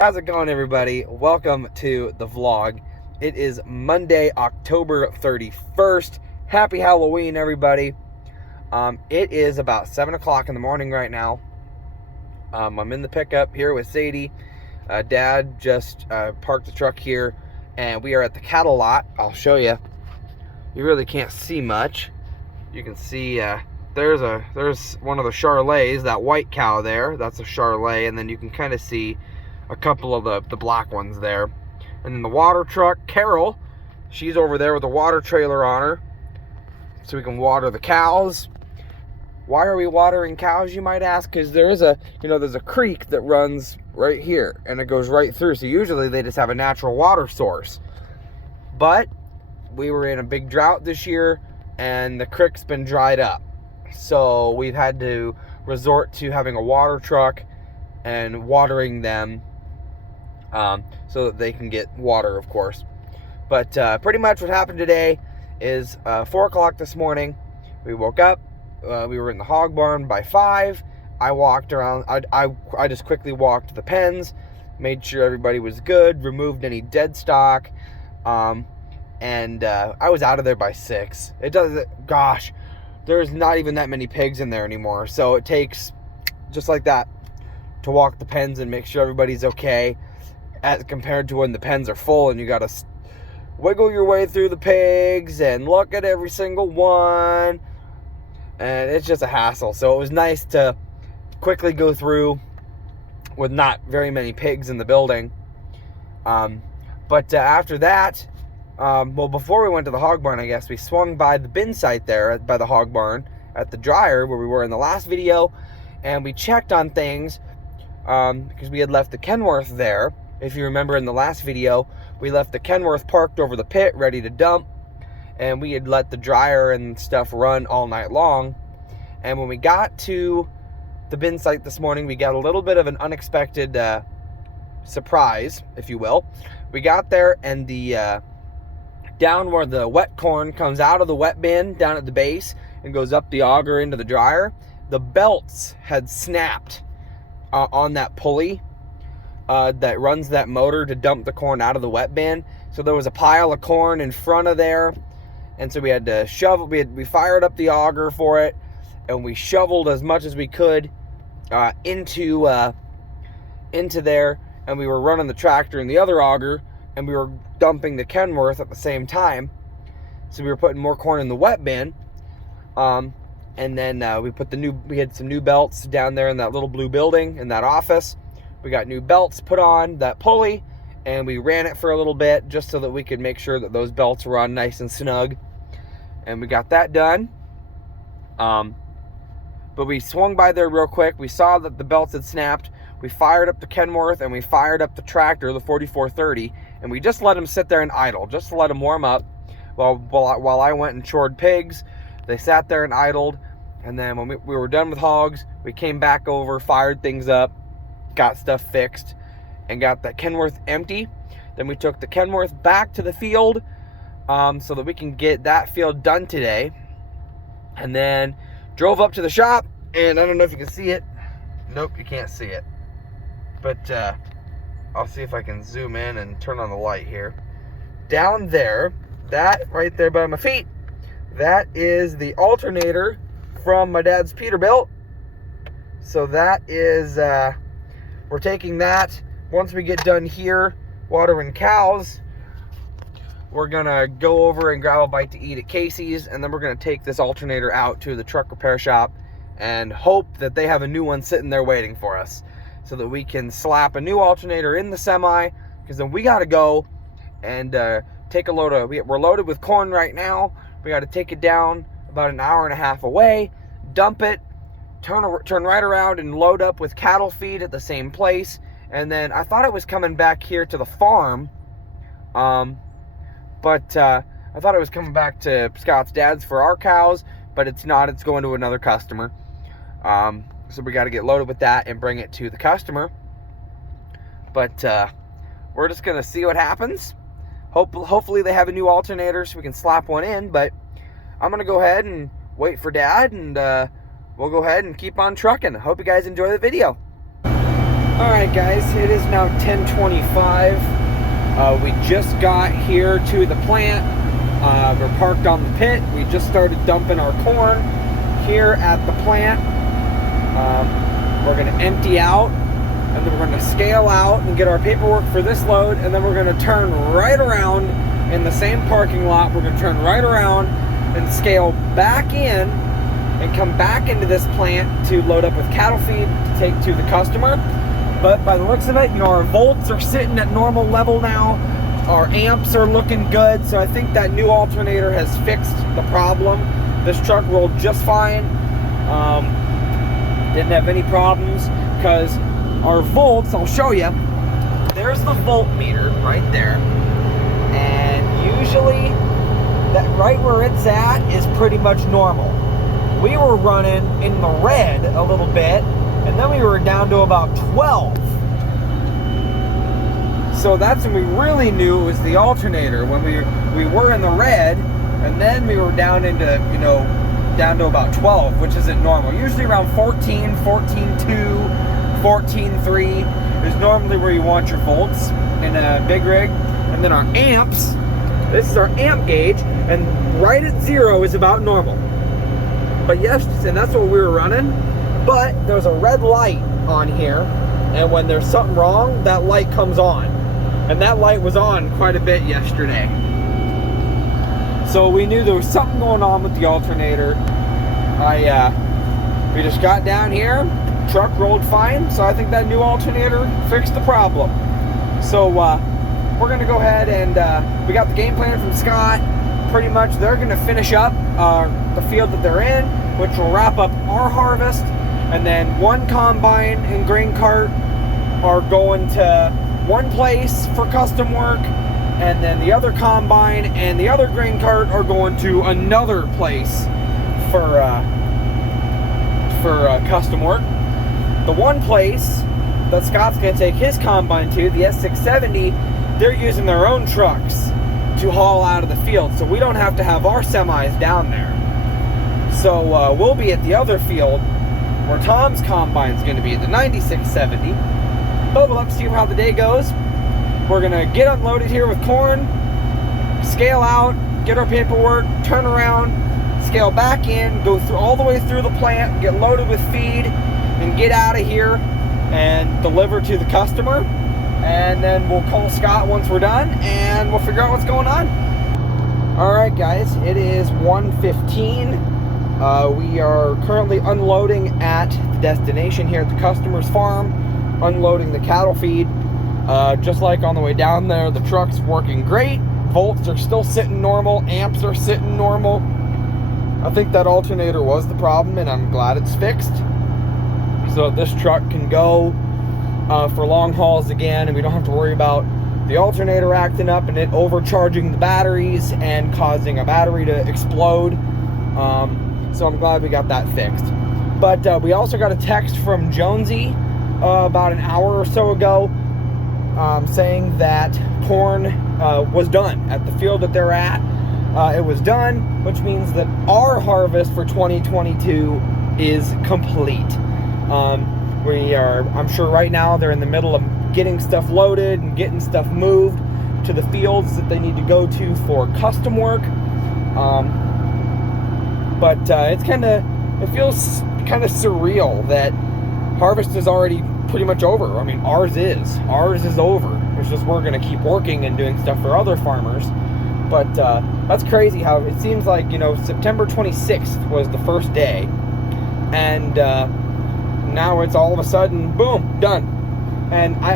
How's it going, everybody? Welcome to the vlog. It is Monday, October 31st. Happy Halloween, everybody. It is about 7 o'clock in the morning right now. I'm in the pickup here with Sadie. Dad just parked the truck here, and we are at the cattle lot. I'll show you. You really can't see much. You can see there's one of the Charolais, that white cow there. That's a Charolais, and then you can kind of see a couple of the black ones there. And then the water truck, Carol, she's over there with a water trailer on her, so we can water the cows. Why are we watering cows, you might ask? Because there's a creek that runs right here, and it goes right through. So usually they just have a natural water source. But we were in a big drought this year, and the creek's been dried up. So we've had to resort to having a water truck and watering them so that they can get water, of course. But pretty much what happened today is 4 o'clock this morning, we woke up. We were in the hog barn by 5. I walked around. I just quickly walked to the pens, made sure everybody was good, removed any dead stock, and I was out of there by 6. Gosh, there's not even that many pigs in there anymore. So it takes just like that to walk the pens and make sure everybody's okay, as compared to when the pens are full and you gotta wiggle your way through the pigs and look at every single one, and it's just a hassle. So it was nice to quickly go through with not very many pigs in the building. But after that, before we went to the hog barn, I guess we swung by the bin site there by the hog barn at the dryer where we were in the last video, and we checked on things because we had left the Kenworth there. If you remember, in the last video, we left the Kenworth parked over the pit ready to dump, and we had let the dryer and stuff run all night long. And when we got to the bin site this morning, we got a little bit of an unexpected surprise, if you will. We got there, and the down where the wet corn comes out of the wet bin down at the base and goes up the auger into the dryer, the belts had snapped on that pulley that runs that motor to dump the corn out of the wet bin. So there was a pile of corn in front of there, and so we had to shovel. We fired up the auger for it, and we shoveled as much as we could into there, and we were running the tractor in the other auger, and we were dumping the Kenworth at the same time. So we were putting more corn in the wet bin, and then we had some new belts down there in that little blue building in that office. We got new belts put on that pulley, and we ran it for a little bit just so that we could make sure that those belts were on nice and snug. And we got that done. But we swung by there real quick. We saw that the belts had snapped. We fired up the Kenworth, and we fired up the tractor, the 4430, and we just let them sit there and idle, just to let them warm up while I went and chored pigs. They sat there and idled, and then when we were done with hogs, we came back over, fired things up, got stuff fixed, and got that Kenworth empty. Then we took the Kenworth back to the field so that we can get that field done today, and then drove up to the shop. And I don't know if you can see it. Nope, you can't see it, but I'll see if I can zoom in and turn on the light here. Down there, that right there by my feet, that is the alternator from my dad's Peterbilt. So that is we're taking that. Once we get done here watering cows, we're gonna go over and grab a bite to eat at Casey's, and then we're gonna take this alternator out to the truck repair shop and hope that they have a new one sitting there waiting for us, so that we can slap a new alternator in the semi, because then we gotta go and take a load of, we're loaded with corn right now. We gotta take it down about an hour and a half away, dump it, turn right around and load up with cattle feed at the same place. And then I thought it was coming back here to the farm, but I thought it was coming back to Scott's dad's for our cows, but it's not. It's going to another customer. So we got to get loaded with that and bring it to the customer. But we're just gonna see what happens. Hopefully they have a new alternator so we can slap one in. But I'm gonna go ahead and wait for Dad, and we'll go ahead and keep on trucking. Hope you guys enjoy the video. Alright guys, it is now 10:25. We just got here to the plant. We're parked on the pit. We just started dumping our corn here at the plant. We're going to empty out, and then we're going to scale out and get our paperwork for this load, and then we're going to turn right around in the same parking lot. We're going to turn right around and scale back in and come back into this plant to load up with cattle feed to take to the customer. But by the looks of it, our volts are sitting at normal level now. Our amps are looking good, so I think that new alternator has fixed the problem. This truck rolled just fine. Didn't have any problems because our volts, I'll show you. There's the voltmeter right there. And usually, that right where it's at is pretty much normal. We were running in the red a little bit, and then we were down to about 12. So that's when we really knew it was the alternator, when we were in the red, and then we were down into, down to about 12, which isn't normal. Usually around 14, 14.2, 14.3 is normally where you want your volts in a big rig. And then our amps, this is our amp gauge, and right at 0 is about normal. But yes, and that's what we were running. But there's a red light on here, and when there's something wrong, that light comes on. And that light was on quite a bit yesterday. So we knew there was something going on with the alternator. We just got down here, truck rolled fine, so I think that new alternator fixed the problem. So we're gonna go ahead and we got the game plan from Scott. Pretty much they're gonna finish up the field that they're in, which will wrap up our harvest. And then one combine and grain cart are going to one place for custom work, and then the other combine and the other grain cart are going to another place for custom work. The one place that Scott's going to take his combine to, the S670, they're using their own trucks to haul out of the field, so we don't have to have our semis down there. So we'll be at the other field where Tom's combine is going to be, the 9670. But we'll have to see how the day goes. We're going to get unloaded here with corn, scale out, get our paperwork, turn around, scale back in, go through all the way through the plant, get loaded with feed, and get out of here and deliver to the customer. And then we'll call Scott once we're done, and we'll figure out what's going on. Alright guys, it is 1:15. We are currently unloading at the destination here at the customer's farm, unloading the cattle feed. Just like on the way down there, the truck's working great. Volts are still sitting normal, amps are sitting normal. I think that alternator was the problem, and I'm glad it's fixed. So this truck can go for long hauls again, and we don't have to worry about the alternator acting up and it overcharging the batteries and causing a battery to explode. So I'm glad we got that fixed. But we also got a text from Jonesy about an hour or so ago saying that corn was done at the field that they're at. It was done, which means that our harvest for 2022 is complete. I'm sure right now they're in the middle of getting stuff loaded and getting stuff moved to the fields that they need to go to for custom work. But it feels kind of surreal that harvest is already pretty much over. I mean, ours is over. It's just we're going to keep working and doing stuff for other farmers. But that's crazy how it seems like, September 26th was the first day. And now it's all of a sudden, boom, done. And I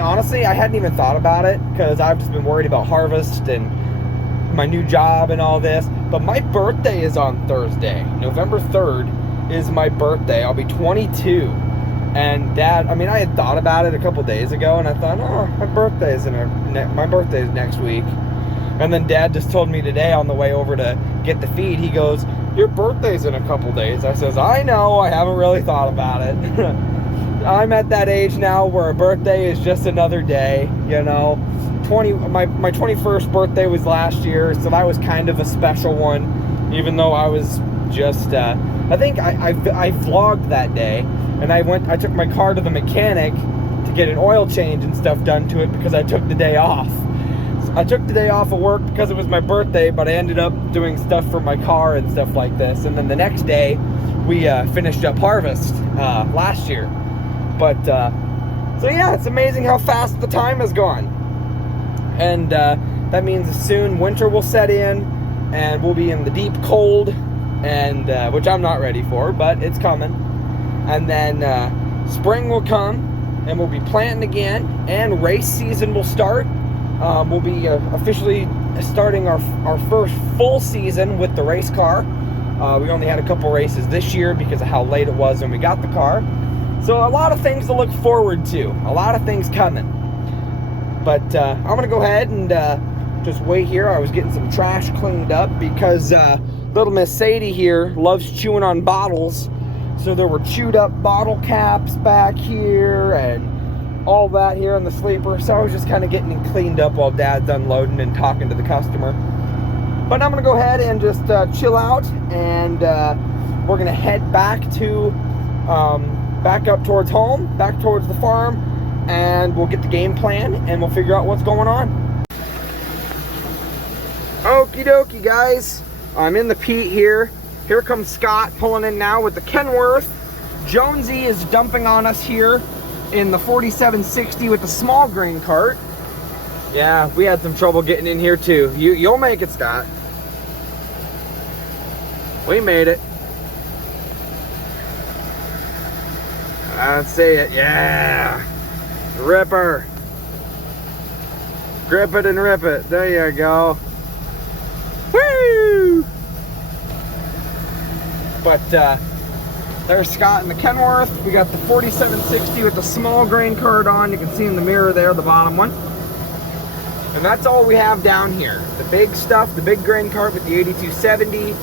hadn't even thought about it because I've just been worried about harvest and my new job and all this. But my birthday is on Thursday. November 3rd is my birthday. I'll be 22. And Dad, I had thought about it a couple days ago, and I thought, my birthday is next week. And then Dad just told me today on the way over to get the feed, he goes, your birthday's in a couple days. I says, I know, I haven't really thought about it. I'm at that age now where a birthday is just another day, My 21st birthday was last year, so that was kind of a special one, even though I was just, I think I vlogged that day, and I took my car to the mechanic, to get an oil change and stuff done to it because I took the day off. I took the day off of work because it was my birthday, but I ended up doing stuff for my car and stuff like this. And then the next day, we finished up harvest last year. But, so yeah, it's amazing how fast the time has gone. And that means soon winter will set in, and we'll be in the deep cold, and which I'm not ready for, but it's coming. And then spring will come, and we'll be planting again, and race season will start. We'll be officially starting our first full season with the race car. We only had a couple races this year because of how late it was when we got the car. So a lot of things to look forward to. A lot of things coming. But I'm going to go ahead and just wait here. I was getting some trash cleaned up because little Miss Sadie here loves chewing on bottles. So there were chewed up bottle caps back here and all that here in the sleeper. So I was just kind of getting it cleaned up while Dad's unloading and talking to the customer. But I'm going to go ahead and just chill out, and we're going to head back to back up towards home, back towards the farm, and we'll get the game plan and we'll figure out what's going on. Okie dokie, guys. I'm in the Pete here. Here comes Scott pulling in now with the Kenworth. Jonesy is dumping on us here in the 4760 with the small grain cart. Yeah, we had some trouble getting in here too. You'll make it, Scott. We made it. I see it. Yeah. Ripper. Grip it and rip it. There you go. Woo! But there's Scott in the Kenworth. We got the 4760 with the small grain cart on. You can see in the mirror there, the bottom one. And that's all we have down here. The big stuff, the big grain cart with the 8270,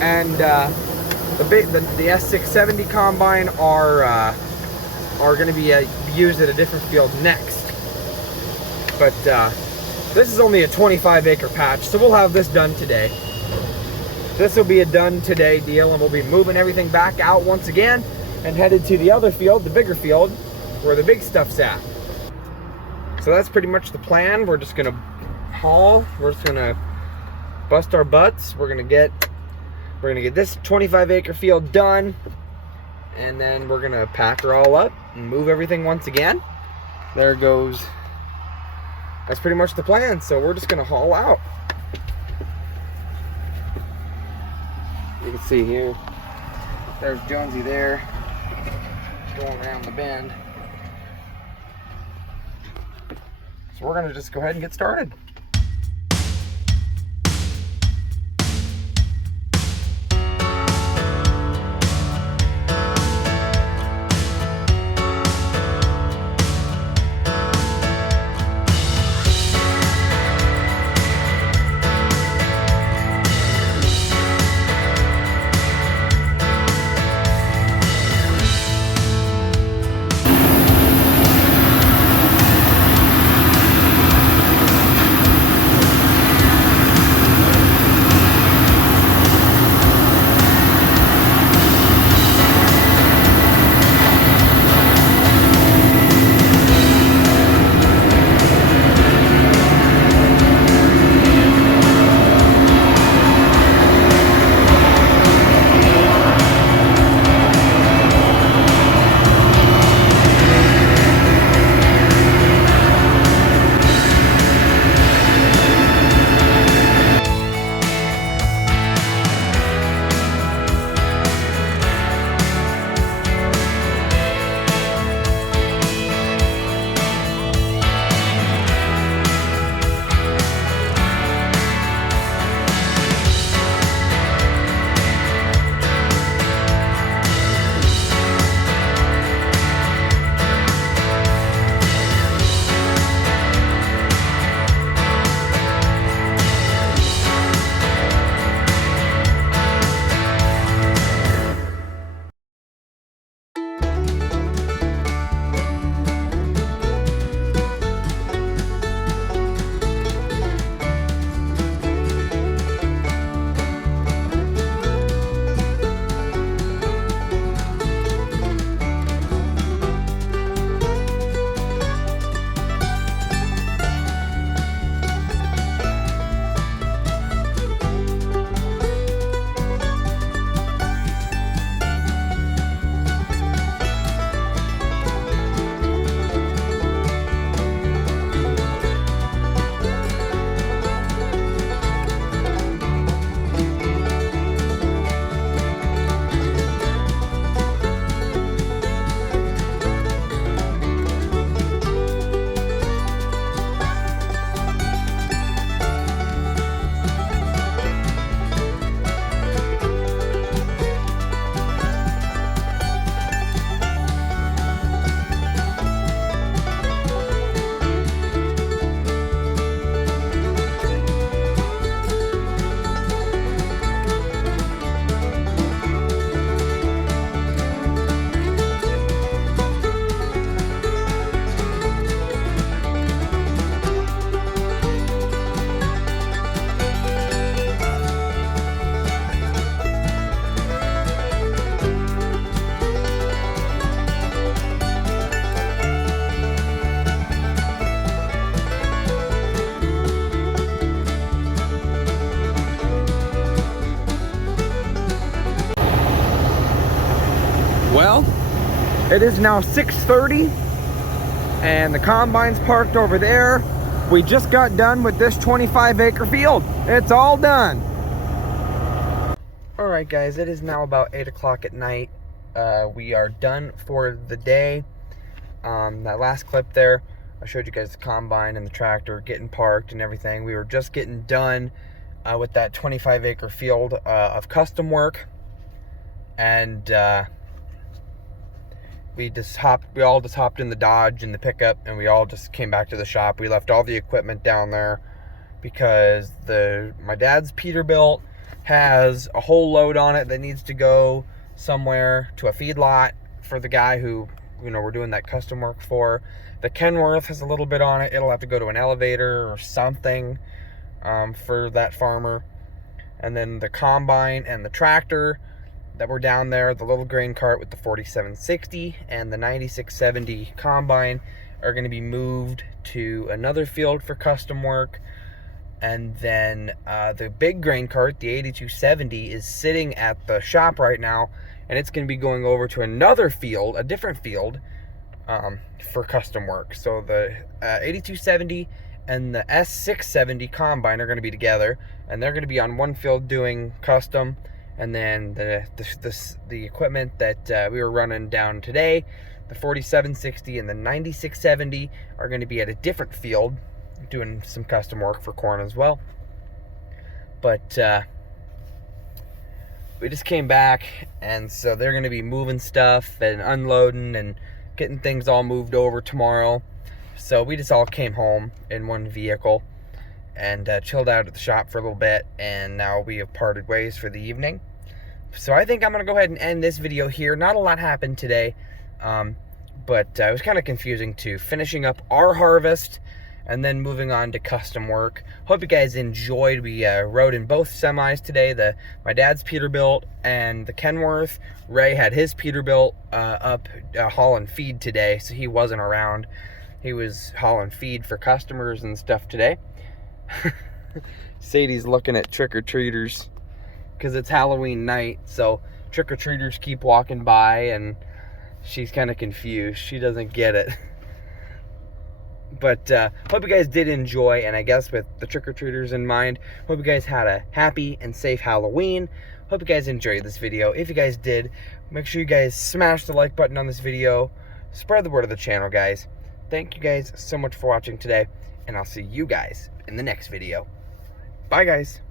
and the S670 combine are going to be used at a different field next. But this is only a 25-acre patch, so we'll have this done today. This will be a done today deal, and we'll be moving everything back out once again and headed to the other field, the bigger field, where the big stuff's at. So that's pretty much the plan. We're just gonna haul. We're just gonna bust our butts. We're gonna get this 25-acre field done, and then we're gonna pack her all up and move everything once again. There goes. That's pretty much the plan. So we're just gonna haul out. You can see here. There's Jonesy there, going around the bend. So we're gonna just go ahead and get started. Well, it is now 6:30 and the combine's parked over there. We just got done with this 25-acre field. It's all done. All right, guys, it is now about 8 o'clock at night. We are done for the day. That last clip there, I showed you guys the combine and the tractor getting parked and everything. We were just getting done with that 25-acre field of custom work. And we all just hopped in the Dodge and the pickup, and we all just came back to the shop. We left all the equipment down there because my dad's Peterbilt has a whole load on it that needs to go somewhere to a feedlot for the guy who, you know, we're doing that custom work for. The Kenworth has a little bit on it. It'll have to go to an elevator or something for that farmer. And then the combine and the tractor that were down there, the little grain cart with the 4760 and the 9670 combine, are going to be moved to another field for custom work. And then the big grain cart, the 8270, is sitting at the shop right now, and it's going to be going over to another field, a different field, for custom work. So the 8270 and the S670 combine are going to be together, and they're going to be on one field doing custom. And then the equipment that we were running down today, the 4760 and the 9670, are going to be at a different field doing some custom work for corn as well. But we just came back, and so they're going to be moving stuff and unloading and getting things all moved over tomorrow. So we just all came home in one vehicle and chilled out at the shop for a little bit, and now we have parted ways for the evening. So I think I'm going to go ahead and end this video here. Not a lot happened today, but it was kind of confusing too. Finishing up our harvest and then moving on to custom work. Hope you guys enjoyed. We rode in both semis today, my dad's Peterbilt and the Kenworth. Ray had his Peterbilt up hauling feed today, so he wasn't around. He was hauling feed for customers and stuff today. Sadie's looking at trick-or-treaters because it's Halloween night, so trick-or-treaters keep walking by, and she's kind of confused. She doesn't get it. But hope you guys did enjoy, and I guess with the trick-or-treaters in mind, hope you guys had a happy and safe Halloween. Hope you guys enjoyed this video. If you guys did, make sure you guys smash the like button on this video. Spread the word of the channel, guys. Thank you guys so much for watching today, and I'll see you guys in the next video. Bye, guys.